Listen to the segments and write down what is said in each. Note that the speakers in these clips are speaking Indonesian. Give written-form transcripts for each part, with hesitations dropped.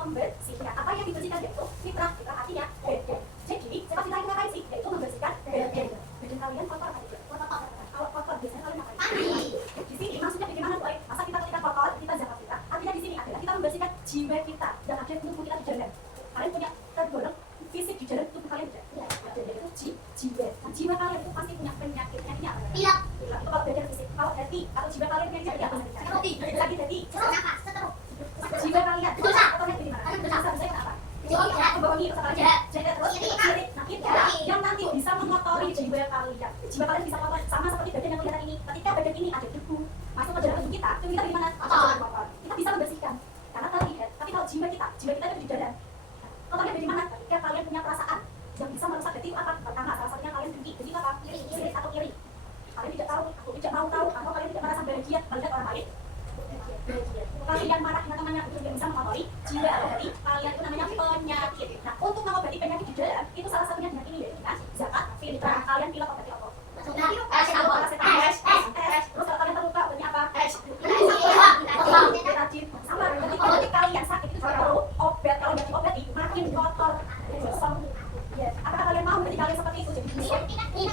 membersihkan. Apa yang dibersihkan yaitu fitrah, fitrah artinya badan. Jadi sepak fitrah itu ngapain sih? Yaitu membersihkan badan. Badan kalian kotor apa tidak? Kotor. Kalau kotor biasanya kalian ngapain? Di sini maksudnya bagaimana tuh? Masa kita ketika kotor kita zakat fitrah? Artinya di sini adalah kita membersihkan jiwa kita dan ada tubuh kita di jalan. Kalian punya tergolong fisik di jalan tubuh kalian tidak? Ya, jadi itu jiwa. Nah, jiwa kalian itu pasti punya penyakit. Penyakitnya apa? Pilek. Itu kalau badan fisik. Kalau hati atau jiwa kalian penyakitnya apa? Sakit hati. Seteruk. Jiwa kalian dosa kotornya dari mana? Dosa saya kenapa? Membohongi dosa kalian. Jadi terus sirik. Nah itu yang nanti bisa mengotori jiwa kalian. Jiwa kalian bisa kotor sama seperti badan yang kelihatan ini. Ketika badan ini ada debu masuk ke dalam tubuh kita, tubuh kita gimana? Kotor. Kita bisa membersihkan karena terlihat. Tapi kalau jiwa kita itu di dada. Kotornya dari mana? Ketika kalian punya perasaan yang bisa merusak hati itu apa? Pertama salah satunya kalian dengki. Jadi apa? Sirik atau iri. Kalian tidak tahu, aku tidak mau tahu, atau kalian tidak merasa bahagia melihat orang lain. Kalian marah dengan temannya itu tidak bisa mengotori jiwa atau hati kalian itu namanya penyakit. Nah untuk mengobati penyakit di dalam itu salah satunya dengan ini yaitu dengan zakat fitrah. Kalian pilih obatnya apa? Terus kalau kalian terluka obatnya apa? Rajin. Sama ketika kalian sakit itu juga perlu obat. Kalau nggak diobati makin kotor. Apakah kalian mau ketika kalian seperti itu jadi busuk?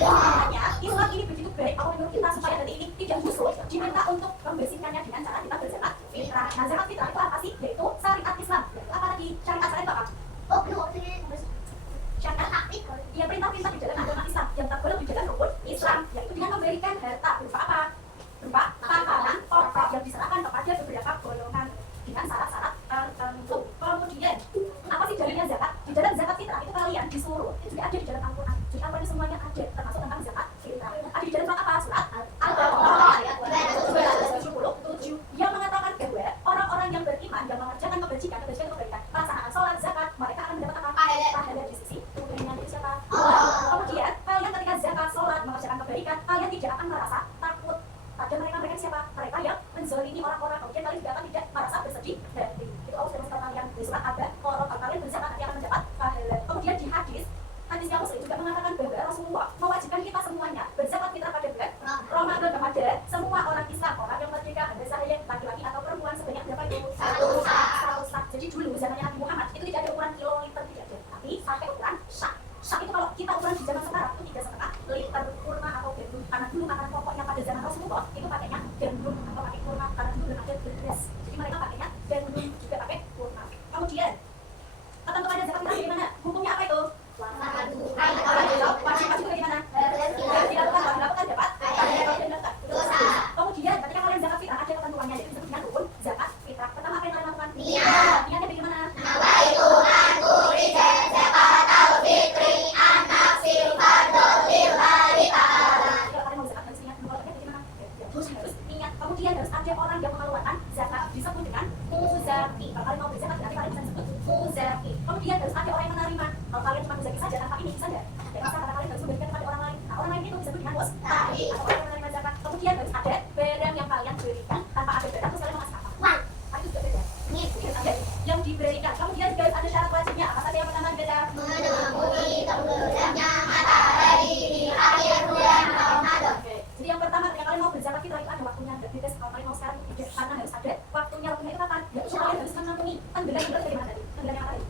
Makanya Islam ini begitu baik. Aku menyuruh kita supaya nanti ini tidak busuk. Diminta untuk membersihkannya dengan cara kita berzakat fitrah. Nah zakat fitrah itu apa sih? Yaitu syariat Islam. Apa lagi syariat itu apa? Syariat ia perintah-perintah di dalam agama Islam yang tergolong di dalam rukun Islam, yaitu dengan memberikan harta berupa apa? Berupa makanan pokok yang diserahkan kepada beberapa golongan dengan syarat-syarat tertentu. Kemudian apa sih dalilnya zakat? Di dalam zakat fitrah itu kalian disuruh, itu juga ada di dalam Al-Quran. Di Al-Quran itu semuanya ada, termasuk tentang zakat fitrah. Ada di dalam surat apa? Surat Al-Baqarah ayat 277 yang mengatakan bahwa orang-orang yang beriman yang mengerjakan kebajikan kebaikan, pelaksanaan sholat, zakat, mereka akan mendapat apa? Pahala di sisi Tuhannya itu siapa? Kemudian kalian ketika zakat, sholat, mengerjakan kebaikan, kalian tidak akan merasa takut pada mereka siapa? Mereka yang menzalimi orang-orang. Kemudian kalian juga akan tidak merasa bersedih hati. Itu Allah sudah memberitahu kalian di surat Al-Baqarah. Kalau kalian berzakat nanti akan mendapat pahala. Kemudian di hadis yang Muslim juga mengatakan bahwa Rasulullah mewajibkan kita semuanya berzakat fitrah pada bulan Ramadan kepada semua orang Islam, orang yang merdeka, ada saya laki-laki atau perempuan sebanyak berapa itu? Satu sak. Jadi dulu zamannya Nabi Muhammad itu tidak ada ukuran kiloliter, tidak ada, tapi sampai ukuran sak. Sak itu kalau kita ukuran di zaman sekarang itu 3,5 liter kurma atau gandum. Karena dulu makanan pokoknya pada zaman Rasulullah itu pakainya gandum atau pakai kurma karena dulu belum ada beras. Jadi mereka pakainya gandum juga pakai kurma. Kemudian ketentuan pada zakat fitrah gimana? Hukumnya apa itu? Wajib bagaimana? Dilakukan dapat dosa. Kemudian ketika kalian zakat fitrah ada ketentuannya yaitu disebut dengan rukun zakat fitrah. Pertama apa yang kalian lakukan? Niatnya bagaimana? Kemudian harus ada orang yang mengeluarkan zakat disebut dengan muzaki. Kalau kalian mau berzakat berarti kalian bisa disebut muzaki. Kemudian harus ada orang yang menerima. Kalau kalian cuma muzaki saja tanpa ini bisa nggak? Tidak bisa karena kalian harus memberikan kepada orang lain. Nah orang lain itu disebut dengan mustahil atau orang yang menerima zakat. Kemudian harus ada barang yang kalian berikan. Tanpa ada barang terus kalian mengasih apa? Uang. Itu juga beda. Yang diberikan. Kemudian juga harus ada syarat wajibnya. Apa saja yang pertama beda? Menemui tenggelamnya matahari di akhir bulan Ramadan. Jadi yang pertama ketika kalian mau berzakat fitrah itu ada waktunya. Tidak kalau kalian mau sekarang tidak, karena harus ada waktunya. Waktunya itu kapan? Ya kalian harus menentukan tenggelam itu dari mana tadi? Tenggelam yang mana tadi?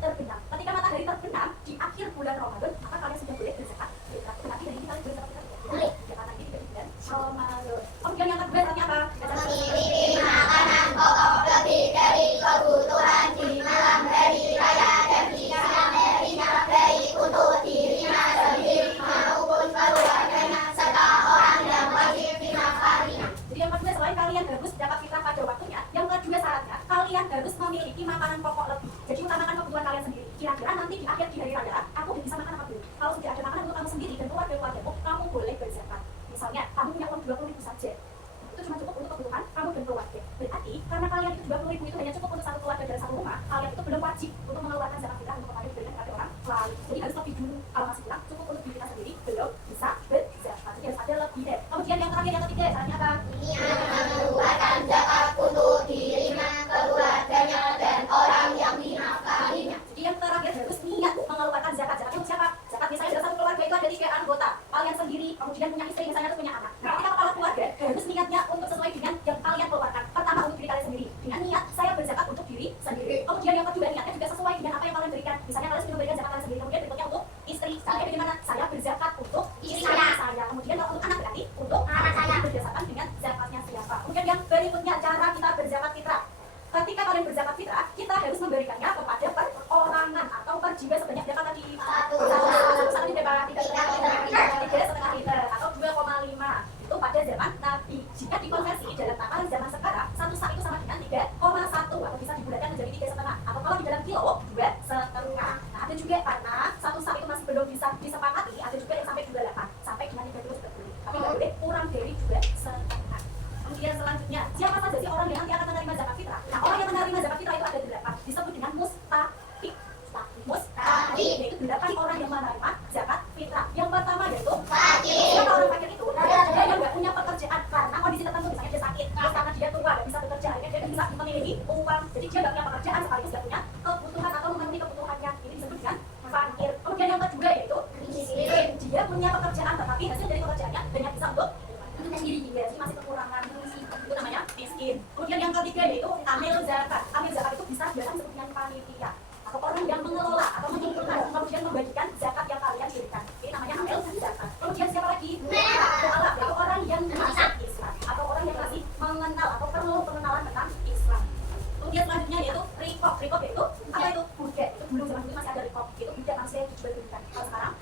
Terbenam. Ketika matahari terbenam di akhir bulan Ramadan, maka kalian sudah boleh berzakat fitrah. Tetapi dari ini kalian berzakat fitrah boleh. Ya karena ini tidak di bulan Ramadan. Kemudian yang kedua artinya apa? Memiliki makanan pokok lebih dari kebutuhan di malam hari raya dan di siang harinya baik untuk dirinya sendiri maupun keluarganya serta orang yang wajib dinafkahinya. Jadi yang kedua selain kalian harus dapat fitrah pada waktunya, yang kedua syaratnya kalian harus memiliki makanan pokok lebih. Jadi utamakan kebutuhan kalian sendiri. Kira-kira nanti di akhir di hari raya aku udah bisa makan apa belum? Kalau tidak ada makanan untuk kamu sendiri dan keluarga-keluargamu, kamu boleh berzakat. Misalnya kamu punya uang 20.000 saja, itu cuma cukup untuk kebutuhan kamu dan keluarga. Berarti karena kalian itu 20.000 itu hanya cukup untuk satu keluarga dari satu rumah, kalian itu belum wajib untuk mengeluarkan zakat fitrah untuk kepada berikan kepada orang lain. Jadi harus lebih dulu. Kalau masih kurang cukup untuk diri kita sendiri belum bisa berzakat. Jadi harus ada lebih deh. Kemudian yang terakhir yang ketiga caranya apa? Mengeluarkan zakat untuk dirinya, keluarganya dan orang yang dinafkahinya. Jadi yang terakhir harus niat mengeluarkan zakat. Zakat itu siapa? Zakat misalnya dalam satu keluarga itu ada 3 anggota. Kalian sendiri, kemudian punya istri, misalnya terus punya anak. Nah, ketika kepala keluarga harus niatnya untuk sesuai dengan yang kalian keluarkan. Pertama untuk diri kalian sendiri. Dengan niat saya berzakat untuk diri sendiri. Kemudian kalian berzakat fitrah, kita harus memberikannya kepada perorangan atau per jiwa sebanyak berapa tadi? 1 liter, 3,5 liter atau 2,5 itu pada zaman Nabi. Jika dikonversi dalam takaran zaman sekarang, 1 sak itu sama dengan 3,1 atau bisa dibulatkan menjadi 3,5 atau kalau di dalam kilo 2,5. Nah, ada juga karena 1 sak itu masih belum bisa disepakati, ada juga yang sampai 28 sampai dengan 3 kilo sudah boleh, tapi nggak boleh kurang dari 2,5. Kemudian selanjutnya, siapa saja sih orang yang nanti akan menerima zakat fitrah? Nah, orang yang menerima zakat fitrah itu ada 8, disebut dengan mustahik. Mustahik yaitu 8 orang yang menerima zakat fitrah. Yang pertama yaitu fakir. Siapa orang fakir itu? Dia yang nggak punya pekerjaan karena kondisi tertentu, misalnya dia sakit, terus karena dia tua nggak bisa bekerja, akhirnya dia bisa memiliki uang, jadi dia nggak punya pekerjaan sekaligus nggak punya kebutuhan atau memenuhi kebutuhannya. Ini disebut dengan fakir. Kemudian yang kedua yaitu miskin. Dia punya pekerjaan tetapi hasil dari pekerjaannya banyak bisa untuk sendiri, jadi masih kekurangan, itu namanya miskin. Kemudian yang ketiga yaitu amil zakat. Amil zakat itu bisa dalam disebut dengan panitia atau orang yang mengelola atau mengumpulkan kemudian membagikan zakat yang kalian berikan. Ini namanya amil zakat. Kemudian siapa lagi? Mu'alaf, yaitu orang yang masuk Islam atau orang yang masih mengenal atau perlu pengenalan tentang Islam. Kemudian selanjutnya yaitu rikop. Rikop yaitu apa itu? Budak. Itu dulu zaman dulu masih ada rikop. Itu budak manusia yang dijual-belikan. Kalau sekarang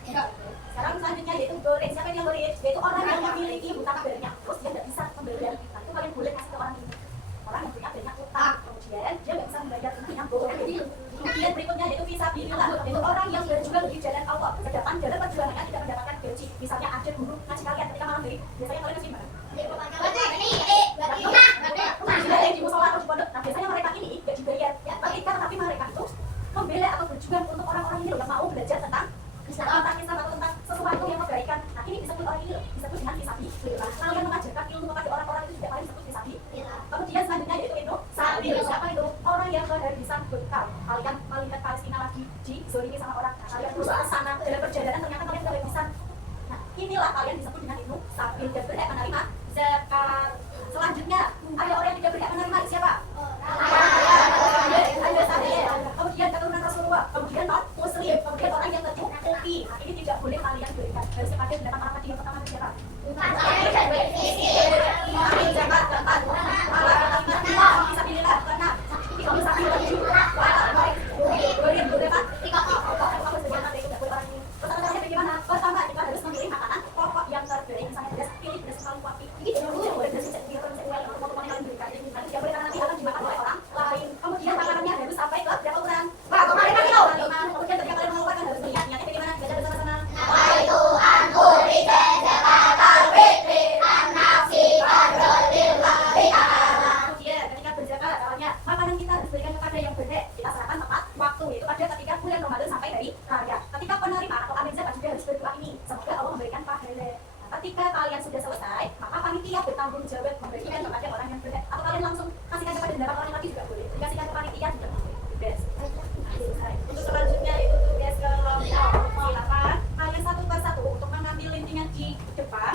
sekarang selanjutnya yaitu goren. Siapa yang goren? Yaitu orang yang memiliki hutang banyak, terus dia nggak bisa membayar. Nah, itu kalian boleh kasih ke orang ini. Orang yang punya banyak hutang, kemudian dia nggak bisa membayar, yang goren. Kemudian berikutnya yaitu fisabilillah, yaitu orang yang berjuang di jalan Allah, sedangkan dalam perjuangannya tidak mendapatkan gaji. Misalnya ada guru ngaji kalian ketika malam hari, biasanya kalian ngaji mana? Ada di musola atau di pondok. Nah, biasanya mereka ini nggak dibayar. Ketika tapi mereka itu membela atau berjuang untuk orang-orang ini loh yang mau belajar tentang Islam atau tentang sesuatu yang kebaikan. Nah, ini disebut orang ini loh, disebut dengan fisabilillah. Kalian mengajarkan ilmu kepada orang-orang itu juga kalian disebut fisabilillah. Kemudian selanjutnya yaitu Ibnu Sabil. Siapa itu? Orang yang kehabisan bekal. Kalian melihat Palestina lagi dizolimi sama orang. Nah, kalian berusaha ke sana dalam perjalanan ternyata kalian kehabisan. Nah, inilah kalian disebut dengan Ibnu Sabil dan berhak menerima zakat. Selanjutnya, ada orang yang tidak berhak menerima siapa? Ada saya. Kemudian keturunan Rasulullah, kemudian non Muslim, kemudian orang yang tercukupi. Nah, ini tidak boleh kalian berikan. Harus kepada pendapat orang tadi yang pertama siapa? Ambil zakat keempat. Fisabilillah keenam. Kalau sapi lagi. Pertama, kita harus memilih makanan pokok yang terbaik. Misalnya beras, pilih beras paling kuat. Ini tidak boleh beras yang nanti tidak boleh karena nanti akan dimakan oleh orang lain. Kemudian makanannya harus sampai ke berapa ukuran? Kemudian ketika kalian mengeluarkan harus melihat niatnya bagaimana? Baca bersama-sama. Waitu anhuri zakatal fitri an-nafsi qadrilillahi ta'ala. Kemudian ketika berzakat awalnya makanan kita harus berikan kepada yang berhak. Kita serahkan tepat waktu, yaitu pada ketika bulan Ramadan sampai hari raya. Ketika penerima atau amil zakat juga harus berdoa ini, semoga Allah memberikan pahala. Ketika kalian sudah selesai, maka panitia bertanggung jawab memberikan kepada orang yang berhak. Atau kalian langsung kasihkan kepada 8 orang lagi juga boleh. Dikasihkan ke panitia juga boleh. Bebas. Untuk selanjutnya itu tugas kelompok. Silakan kalian satu persatu untuk mengambil lintingan di depan.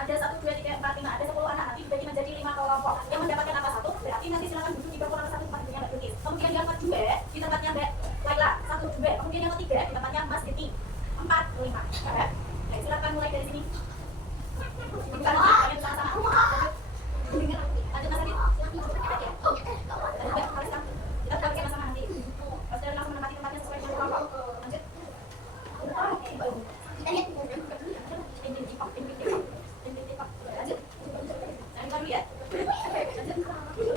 Ada 1, 2, 3, 4, 5. Ada 10 anak. Nanti dibagi menjadi 5 kelompok. Yang mendapatkan angka 1 berarti nanti silakan duduk di kelompok 1 tempat duduknya Mbak Bilkis. Kemudian yang kedua di tempatnya Mbak Laila 1, 2. Kemudian yang ketiga di tempatnya Mas Titi 4, 5. Baik, silakan mulai dari sini. Bukan kalian sama-sama. Lanjut Mas Adit. Kita pakai sama-sama nanti. Pas kalian langsung menempati tempatnya sesuai dengan kelompok. Lanjut. Lanjut. Jangan dulu ya. Lanjut.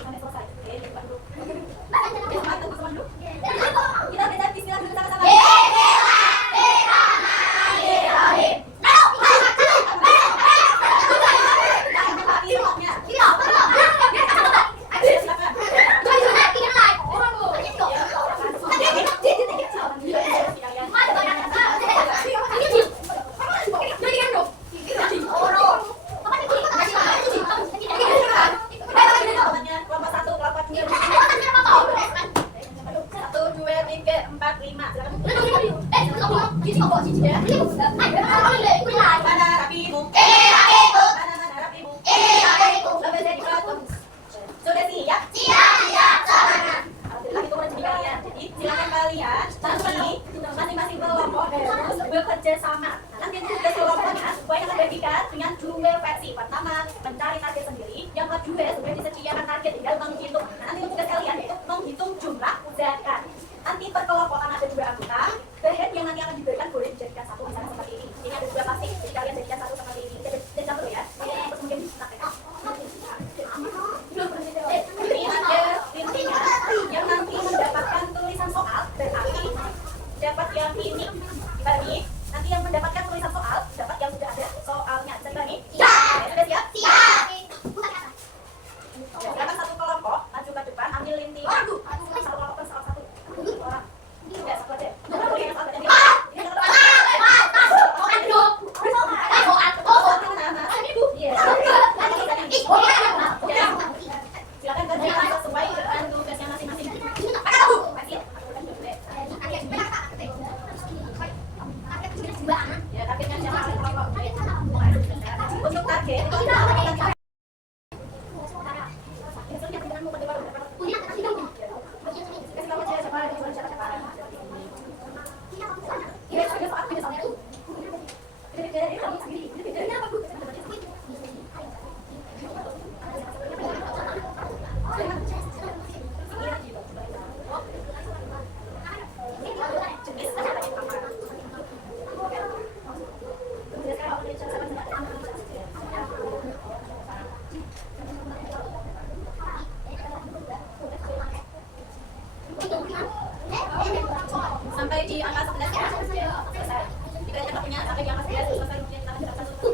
Sampai selesai. Oke, depan dulu. Teman-teman dulu. Kita baca bismillah dulu sama-sama. Sudah siap? Siap. Alhamdulillah itu rezeki kalian. Jadi silakan kalian nanti masing-masing kelompok harus bekerja sama. Nanti tugas kelompoknya supaya kalian bagikan dengan 2 versi. Pertama, mencari target sendiri. Yang kedua, sudah disediakan target tinggal menghitung. Nanti tugas kalian yaitu menghitung Sampai di angka 11 ya, selesai. Jika kita punya sampai di angka 11 selesai rupiah kita akan satu.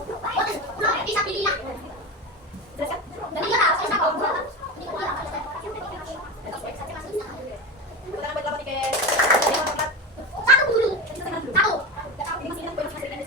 Bisa pilih lah. Jelas kan? Dan dia harus bisa kalau buat. Ini kan dia harus. Kita dapat 8 tiket. Satu dulu. Satu. Ini masih ada poin masih ada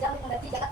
silakan kalau tidak.